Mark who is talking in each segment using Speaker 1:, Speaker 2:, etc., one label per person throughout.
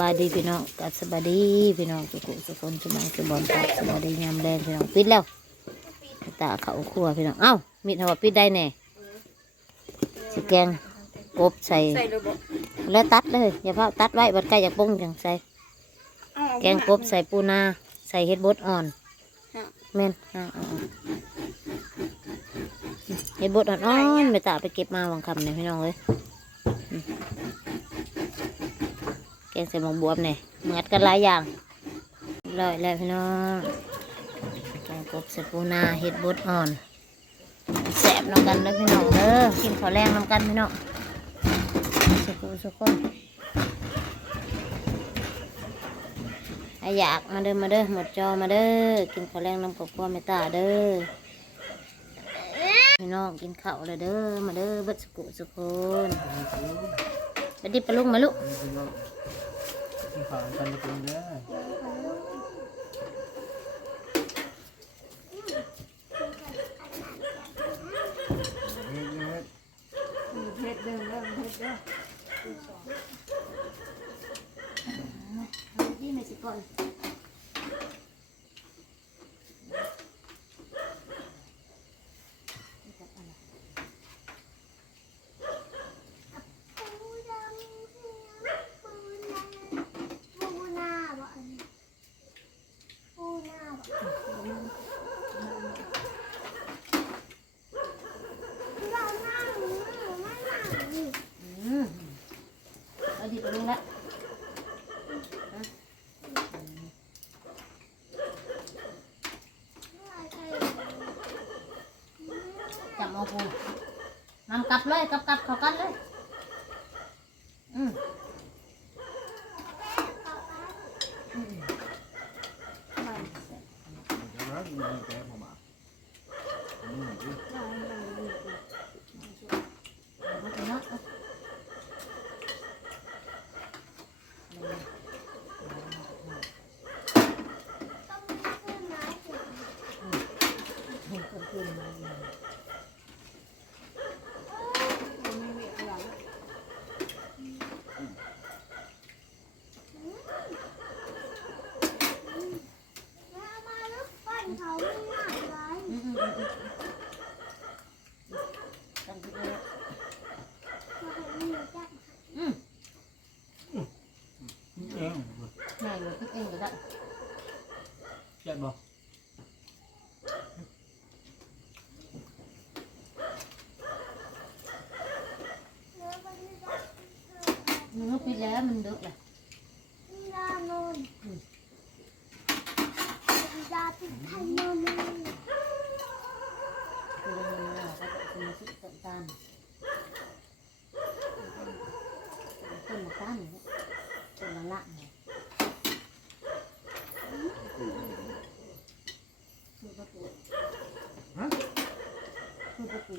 Speaker 1: บายดีพี่น้องกับสบายดีพี่น้องสุขุสุคนสบายสบอนกับสบายดียามแรงพี่น้องปิดแล้วตาเขาครัวพี่น้องเอ้ามีทว่าปิดได้แน่สิแกงกบใส่แล้วตัดเลยอย่าพิ่งตัดไว้บัดใกล้จะปรุงจังใส่แกงกบใส่ปูนาใส่เห็ดบดอ่อน
Speaker 2: เอา
Speaker 1: แม่นเอาเอาเห็ดบดอ่อนๆไม่ตาไปเก็บมาวังคำเนี่ยพี่น้องเลยอืมแก งใส่หมกบวบเนี่ยเหมือนกันหลายอย่างอร่อยแล้วพี่น้องแกงกบใส่ปูนาเห็ดบดอ่อนแสบน้ำกันเลยพี่น้องเด้อกินข้าวแรงน้ำกันพี่น้องสุกุสุกคนอยากมาเด้อมาเด้อหมดจอมาเด้อกินข้าวแรงน้ำกับพ่อแม่ตาเด้อพี่น้องกินข้าวเลยเด้อมาเด้อเบัดสุกุสุกคนไปดิปลาลุงมาลูก
Speaker 3: ฝากกันตะกุนเด้อ
Speaker 2: เพชรเดิมเริ่มเพชรเดิม
Speaker 1: นี่ไม่สิก่อน อืมเอาดิปลาลุงละ จับเอาปูนำกลับเลยกลับกลับเขากันเลย อืมเอาไปเนาะ เอาเอาขึ้นมาเลย
Speaker 2: ไม่เวียดหลัง
Speaker 1: อืมอืมอืมอืมตั้งที่เลยอืม
Speaker 3: เอง
Speaker 1: แม่อยู่คิดเองก็ได้
Speaker 3: เจ็ดบ่
Speaker 1: มึงก็ปิดแล้วมันเดือดเลยคือมันมันก็จะเป็นสุดต้นตาลต้นมะขามเนี่ยต้นละละเนี่ยคือประตูคือประตู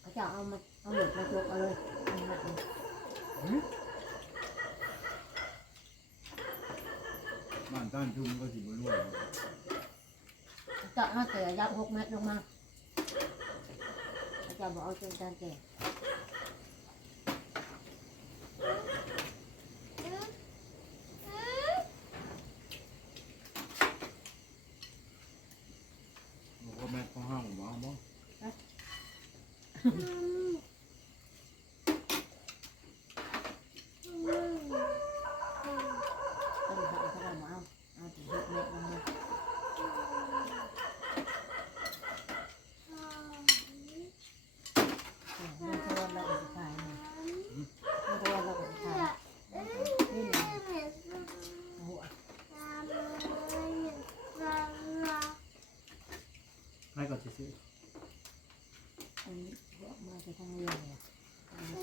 Speaker 1: เขาจะเอามาเอาหมดมาจกเอาเลยเอาหมดเลย
Speaker 3: บ้าน ต้านทุ่มก็สิบ่รวย
Speaker 1: เจาะมาเตะยาวหกเมตรลงมาเขาจะบอกเอาจนจานแก่
Speaker 3: บอกว่าแม่ของห้างบ่เอาบ่
Speaker 1: ต้นเขาเขาบอกเอาเอาถึงหกเมตรลงมาเออมันจะวันเราจะขายมันมันจะวันเราจะขายนี่เลยหัว
Speaker 3: ใครก็สิซื้อ
Speaker 1: อันนี้หัวมาจะทางเรือเลยอันนี้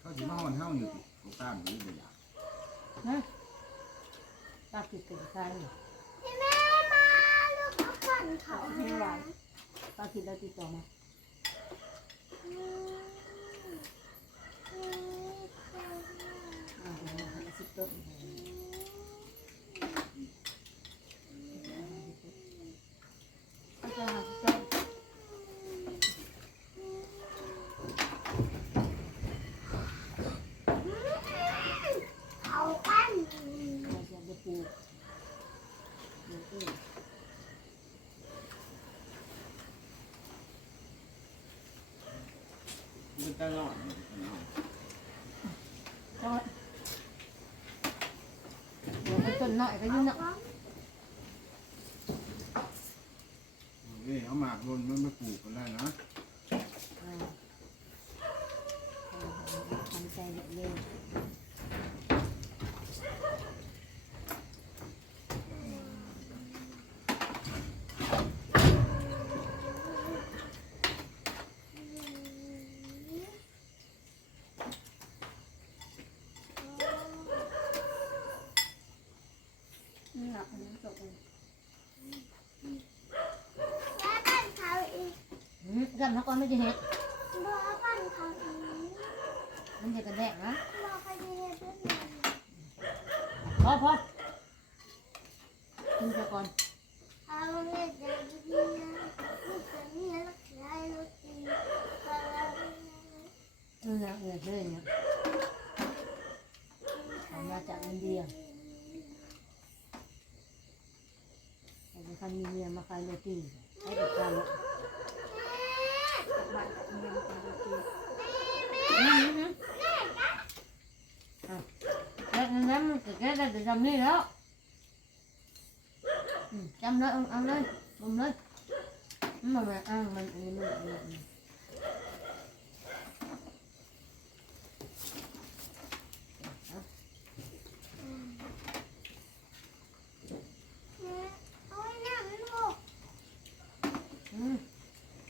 Speaker 3: เขาสิมาฮ อนเฮาอยู่ติบ่ตามอยู่บ่อยาก
Speaker 1: นะตาติดกับขายอยู่
Speaker 2: เขาให้หวาน
Speaker 1: ตาติดแล้วติดต่อมาอ่าเดี๋ยวหาสิบต้นเอาหาสิบต้น
Speaker 3: มันตลอด
Speaker 1: จ้อยเดี๋ยวไปต้นหน่อยก็ยุ่งเนาะ
Speaker 3: เอ้เอาหมากมันมันไม่ปลูกกันได้นะ
Speaker 1: อ่าทำใจเร็วๆ
Speaker 2: นี่หลับอันนี้จบเลย
Speaker 4: แล้วปั้นเขาอีก
Speaker 1: อืมกันเขาก็ไม่จะเห็ด
Speaker 4: รอปั้นเขาอีก
Speaker 1: มันจะกระแดกนะ
Speaker 4: รอใครจะเรียนเพื่อน
Speaker 1: พอพอกินไปก่อน
Speaker 4: เอาเงินใจดีนะลูกจะมีรักษาลูกดีพอแล้ว
Speaker 1: เออเออเลยเนี่ยเอามาจากอินเดียแต่เป็น คนมีเมียมาขายโรตีให้กับข้าวแล้ว
Speaker 2: บ้านกับเมืองกันดู
Speaker 1: อืมอืมอะแล้วนั้นมันก็แค่ได้แต่จำนี่แล้วอืมจำเลยเอาเอาเลยบุมเลยมันมาอ้างมันอันนี้มันอันนี้อันนี้
Speaker 4: เอาไว้นั่งลูก
Speaker 1: อืม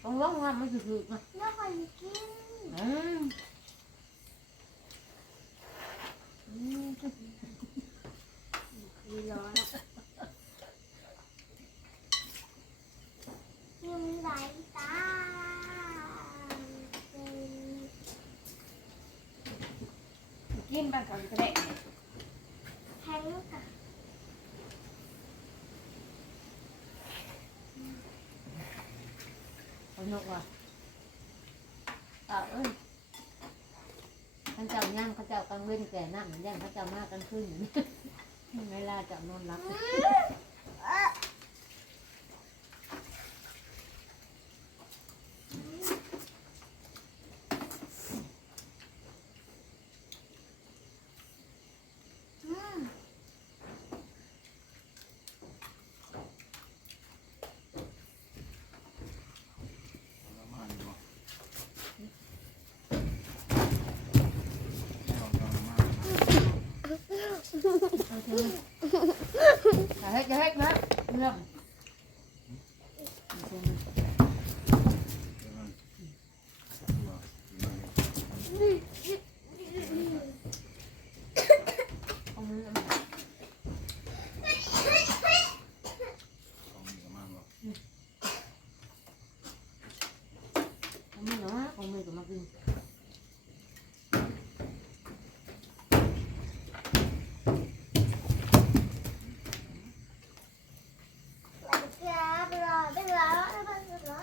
Speaker 1: ต้องร้องว่ามันคือๆนะ
Speaker 4: แล้วคอยกิน
Speaker 1: อืมอืม
Speaker 2: ดีร้อนอะ
Speaker 4: ยุงไหลตา
Speaker 2: กินบ้านเขากระเดะ
Speaker 4: แทงกับ
Speaker 1: นกว่ะอะเอ้ยข้าเจ้าย่างข้าเจ้ากลางเว้นแก่นั่งย่างข้าเจ้ามากกันขึ้นเวลาจะนอนรับ
Speaker 4: อืม
Speaker 3: เอามาดีกว่าลองลองมา
Speaker 1: จะให้จะให้นะเรื่อง
Speaker 3: เดี๋ยวมันตัวมัน
Speaker 1: เอามือเอา
Speaker 3: ของมีกับมาบอก
Speaker 1: เอามือเนาะเอามือกับมากิน
Speaker 4: หลังจากรอไปรอแล้วไปรอ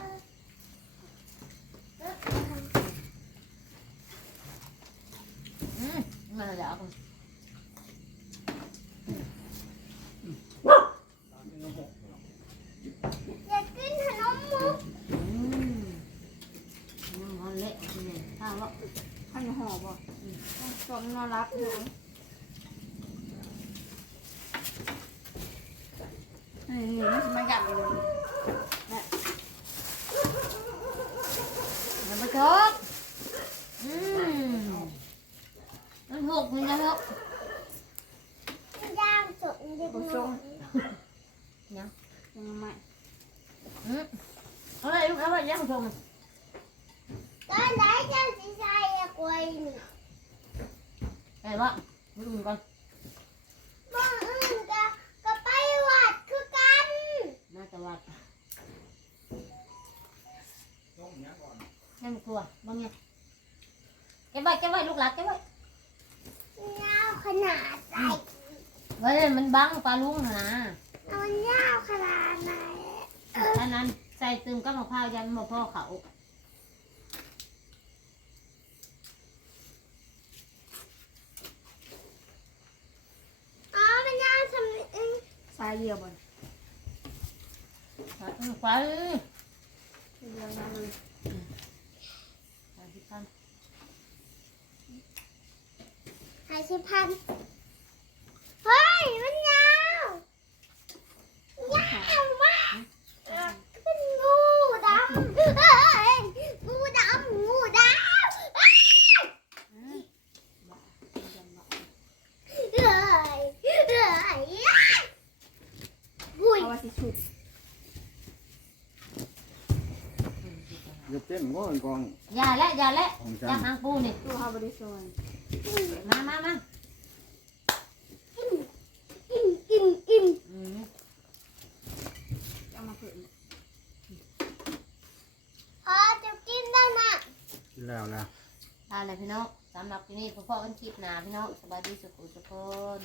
Speaker 1: อืมมาวเอา
Speaker 4: อยากกินขนมมุก
Speaker 1: อืมน้ำมันเละเอาไปเลยข้าวแล้ว
Speaker 2: ข้าวห่อบ่จมนอนรับอยู่นี่นี่มันมาหยัดเลย
Speaker 1: มันไปทกอืม นหกมันจะหก
Speaker 4: ย่างสดเด็ก
Speaker 2: บุ
Speaker 4: น้
Speaker 2: ช
Speaker 4: องย
Speaker 2: ยังไม่
Speaker 1: อืมเอาเลยลูกเอาไปย่างชม
Speaker 4: ตอนไหนจะสิใส่กล้วยนี่
Speaker 1: ไปวะมาดูก่อน
Speaker 4: บ้องอื่นก็ก็ไปวัดคือกัน
Speaker 1: น่าจะวัด
Speaker 3: ต้มยังก่อน
Speaker 1: นั่นกลัวบ้างไงเก็บไว้เก็บไว้ลูกหลานเก็บไว้
Speaker 4: ยาวขนาดไหน
Speaker 1: ไว้มันบังปลาลุงน่ะนะ
Speaker 4: เอามันยาวขนาดไหน
Speaker 1: อันนั้นใส่ตึมกับมะพร้าวยันมะพ่อเขา
Speaker 4: อ๋อมันยาวสำนึก
Speaker 2: สายเดียวบ่
Speaker 1: อืมไป
Speaker 2: เดียวนะเลย
Speaker 1: ไปที่ขั้น
Speaker 4: สิบพันเฮ้ย มันยาวยาวมากเป็นงูดำเฮ้ยงูดำงูดำเฮ้ยเฮ้ยเฮ้ยอุ้ย
Speaker 2: เอาว่าสิฉุก
Speaker 3: อย่าเต้นง้อนก่อน
Speaker 1: อย่าและอย่าและ
Speaker 3: อง
Speaker 1: จั
Speaker 3: จั
Speaker 1: บ
Speaker 3: น
Speaker 1: หางปูนี่
Speaker 2: ตัวเฮาบ่ได้ซอย
Speaker 1: มามามา
Speaker 4: อิ่มอิ่มอิ่ม
Speaker 1: อืม
Speaker 2: เอามาเพิ่ม
Speaker 4: พอจะกินได้นะ
Speaker 3: กินแล้วแล้ว
Speaker 1: เอาเลยพี่น้องสำหรับที่นี่พ่อพ่อกันคลิปหนาพี่น้องสบายดีสุขสุขคน